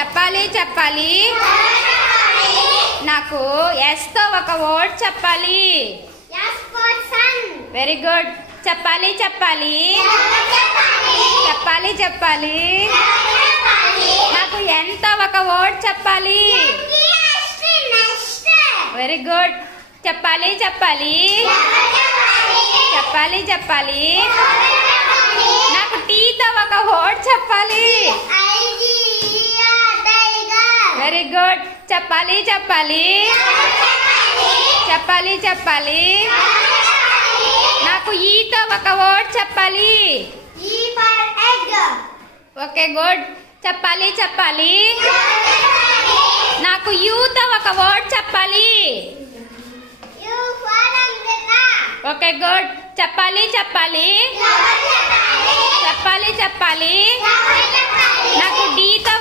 చెప్పాలి చెప్పాలి నాకు ఎస్ తో ఒక వర్డ్ చెప్పాలి. Very good. చెప్పాలి చెప్పాలి చెప్పాలి చెప్పాలి నాకు ఎంత ఒక వర్డ్ చెప్పాలి. Very good. చెప్పాలి చెప్పాలి చెప్పాలి చెప్పాలి నాకు టీతో ఒక వర్డ్ చెప్పాలి. Very good. చెప్పాలి చెప్పాలి చెప్పాలి చెప్పాలి నాకు ఈతో ఒక వర్డ్ చెప్పాలి. Okay good. చెప్పాలి చెప్పాలి నాకు యూతో ఒక వర్డ్ చెప్పాలి. Okay good. చెప్పాలి చెప్పాలి చెప్పాలి చెప్పాలి నాకు డీతో